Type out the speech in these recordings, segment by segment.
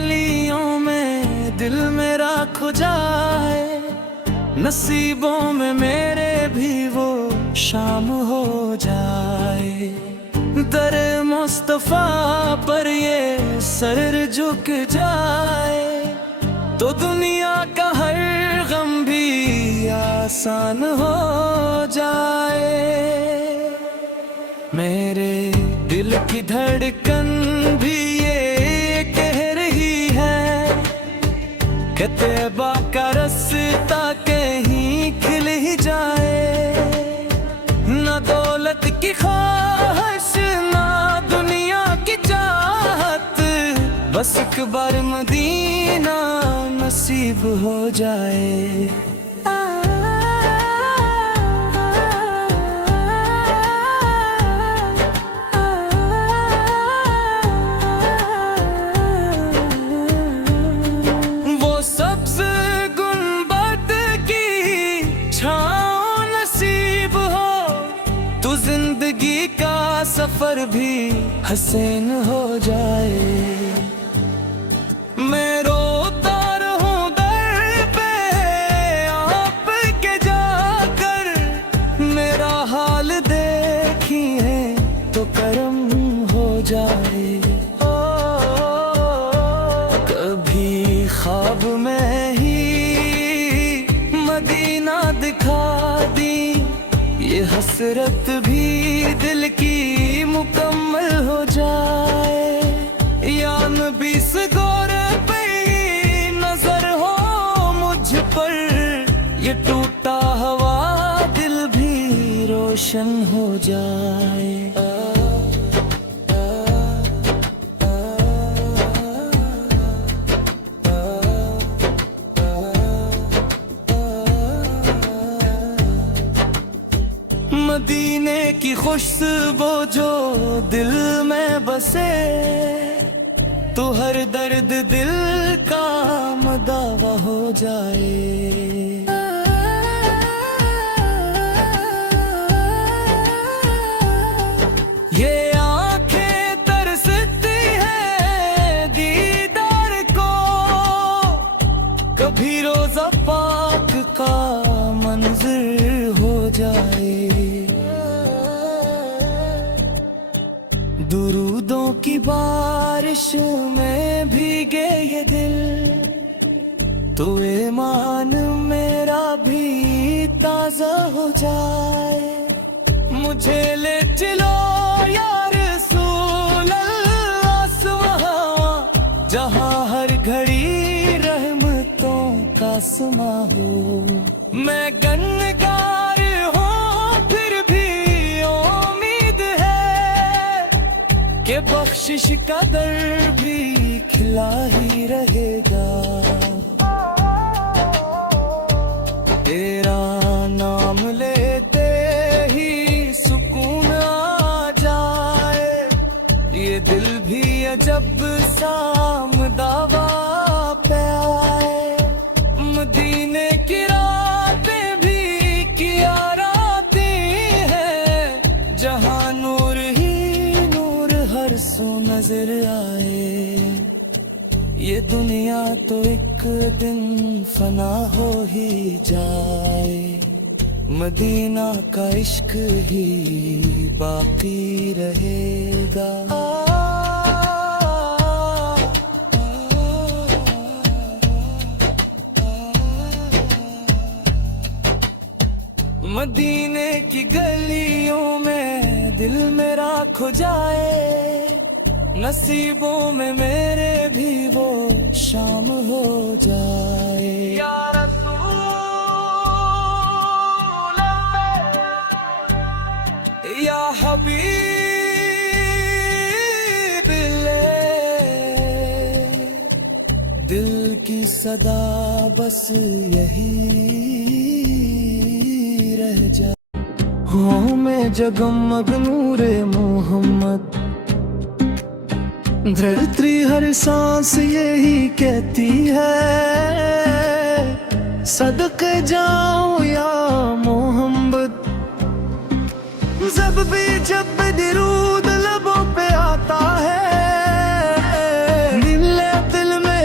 गलियों में दिल मेरा खो जाए, नसीबों में मेरे भी वो शाम हो जाए। दर मुस्तफा पर ये सर झुक जाए तो दुनिया का हर गम भी आसान हो जाए। मेरे दिल की धड़कन भी ये कह रही है कि तैबा का रास्ता कहीं खिल ही जाए। ना दौलत की ख्वाहिश ना दुनिया की चाहत, बस एक बार मदीना नसीब हो जाए। वो सब्ज गुंबद की छाँव नसीब हो तो जिंदगी का सफर भी हसीन हो जाए। मैं रोता रहूं दर पे आपके जाकर, मेरा हाल देखिए तो करम हो जाए। कभी ख्वाब में ही मदीना दिखा दी, ये हसरत भी दिल की मुकम्मल हो जाए। या नबी से ये टूटा हवा दिल भी रोशन हो जाए। मदीने की खुशबू जो दिल में बसे तो हर दर्द दिल का मदावा हो जाए। ये आंखें तरसती है दीदार को, कभी रोजा पाक का मंजर हो जाए। दुरूदों की बारिश में भीगे ये दिल तो ईमान मेरा भी ताजा हो जाए। मुझे ले चलो या रसूल अल्लाह वहाँ, जहाँ हर घड़ी रहमतों का समा हो। मैं गनगार हूँ फिर भी उम्मीद है कि बख्शिश का दर भी खिला ही रहेगा। तेरा नाम लेते ही सुकून आ जाए, ये दिल भी अजब सा दावा पे आए। मदीने की रातें भी किया रातें हैं, जहाँ नूर ही नूर हर सू नजर आए। ये दुनिया तो एक दिन फना हो ही जाए, मदीना का इश्क ही बाकी रहेगा। मदीने की गलियों में दिल मेरा खो जाए, नसीबों में मेरे भी वो शाम हो जाए। या रसूल अल्लाह, या हबीब दिल की सदा बस यही रह जाए। हूँ मैं जगमग नूरे मोहम्मद, धरती हर सांस यही कहती है, सदके जाऊं या मोहम्मद। जब भी दरूद लबों पे आता है, दिल में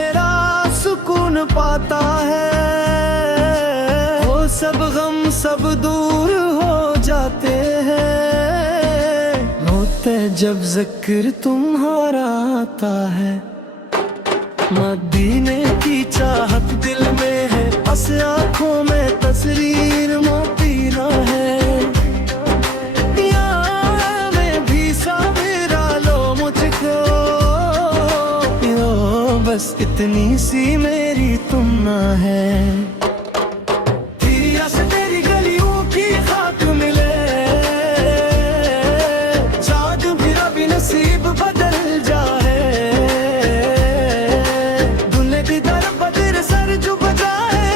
है जब जिक्र तुम्हारा आता है, मदीने की चाहत दिल में है, बस आँखों में तस्वीर मोतीरा है। यहाँ में भी साबिरा लो मुझको, यो बस इतनी सी मेरी तुम ना है। तेरी गलियों की खाक मिले, चाँद मेरा भी नसीब बदल जाए, दुल्हे की दर बदर सर जो बजाए,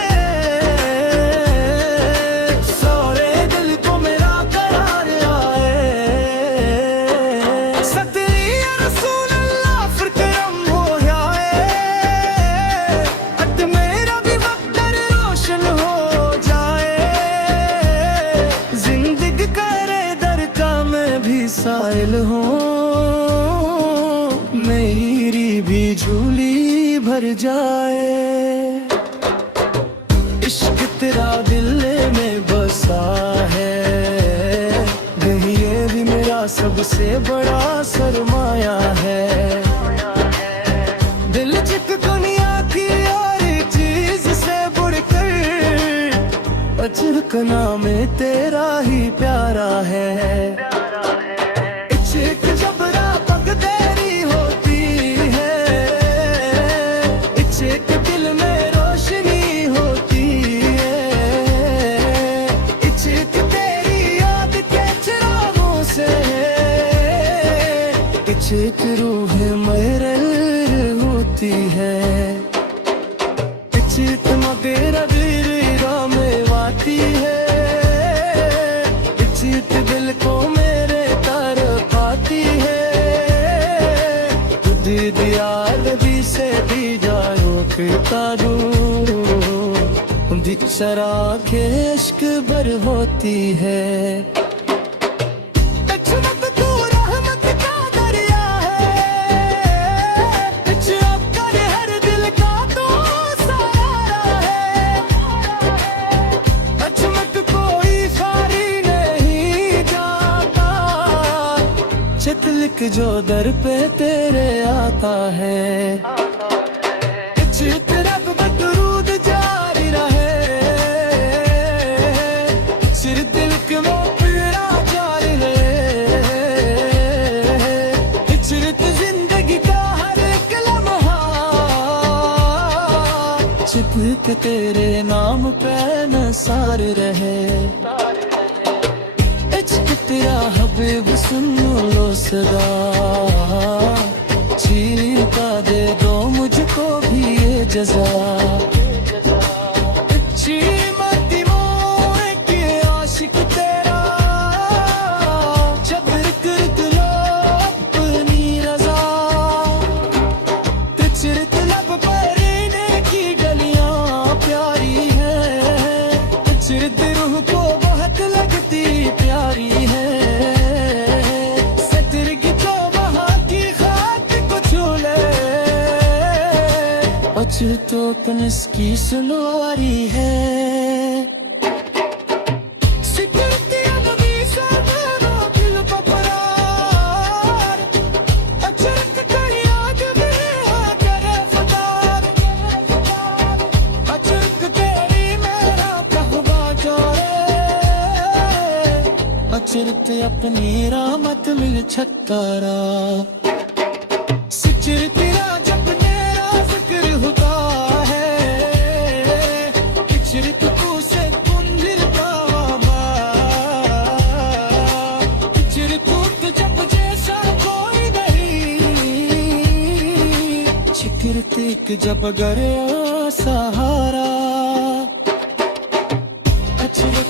सौरे दिल को मेरा करार आए। सतरी या रसूल अल्लाह फिर करम हो जाए, अत मेरा भी वक्त रोशन हो जाए, जिंदगी करे दर का मैं भी साइल हूँ, मेरी भी झूली भर जाए। इश्क तेरा दिल में बसा है, कहीं ये भी मेरा सबसे बड़ा सरमाया है। दिल चित दुनिया की हर चीज से बढ़कर, अचरक नाम तेरा ही प्यारा है। इश्क जब रात तेरी होती है, इश्क दिल में रोशनी होती है, इश्क तेरी याद के चिरागों से है, इश्क रूह महरल होती है। इश्क मगेरा दिरा में वाती है, इश्क दिल को मेरे तर पाती है। खुद दिया नदी से दी जायो फिरता दूँ, दिक्षरा के इश्क भर होती है। चितलिक जो दर पे तेरे आता है, चित रब बदरूद जारी रहे, सिर दिल के मोपीरा जारी रहे, चिरत जिंदगी का हर एक लम्हा, चिपक तेरे नाम पे नसार रहे। इश्क तेरा हबीब सुन लो सदा, चीता दे दो मुझको भी ये जजा। अच्छी मती मोए के आशिक तेरा, जबर कर लो अपनी रजा। चिरत लब परीने की गलियां प्यारी है, चिरत रूह को बहुत लगती प्यारी है। सतरगी तो वहाँ की खाक को झूले, अच्छी तो कनस की सुनवारी है। चिरत अपनी रामत मिल छक्कारा, सिचर तेरा जब तेरा जिक्र होता है, चिरत को से कुंदिल पावा, चिरत जब जैसा कोई नहीं, चिरत एक जब गया सहारा,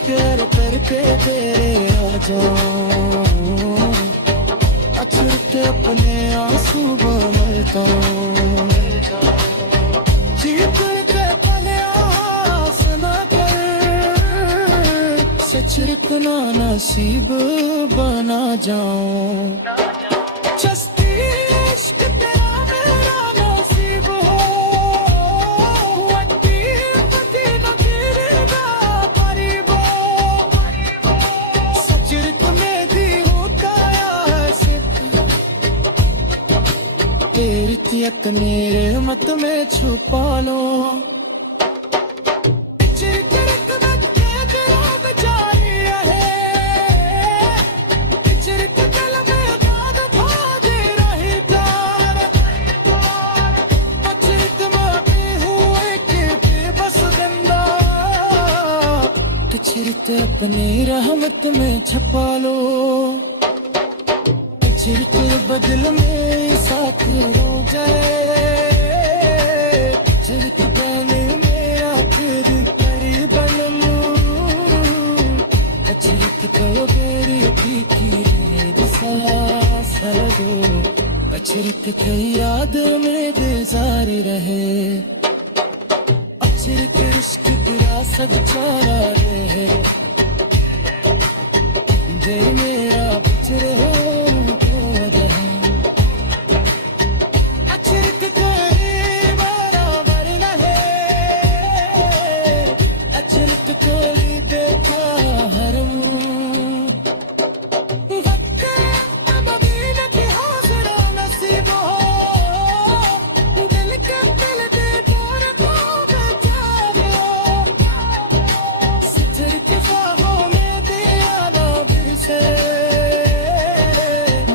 कर करके तेरे आ जाऊं, अचरते अपने आंसू बमलता हूँ। चीख के पलिया सुना कर, सचरकना नसीब बना जाऊं। चस्ती इश्क तेरा मेरा नसीब हो, में छुपा लो। चिरते अपनी रहमत में छपा लो। चिरते बदल में साथ हो जाए। चिरते गाने में आखिर करी बनू। चिरते को तेरी फीकी सांस लगो। चिरते की याद में बेजार रहे। चिरते इश्क तेरा सच्चा मेरा बिछड़ हो तो अचरक कोई बराबर न है। अचरक कोई देखा हर नसीब हो। दिल के दिल दे दूर को बचा लो। सचर के बाहों में दिया ना फिर से।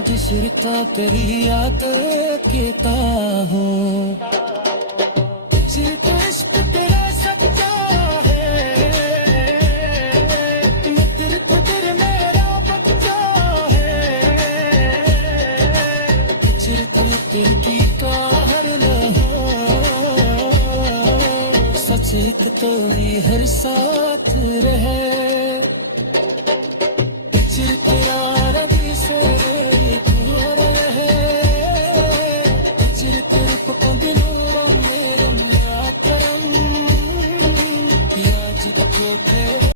जिसरता तेरी याद कहता हूँ। चिरता इश्क तेरा सच्चा है। मैं तेरे को दिल मेरा बच्चा है। चिरता तेरी का हर लम्हा। सच एक तो ही हर साथ रहे।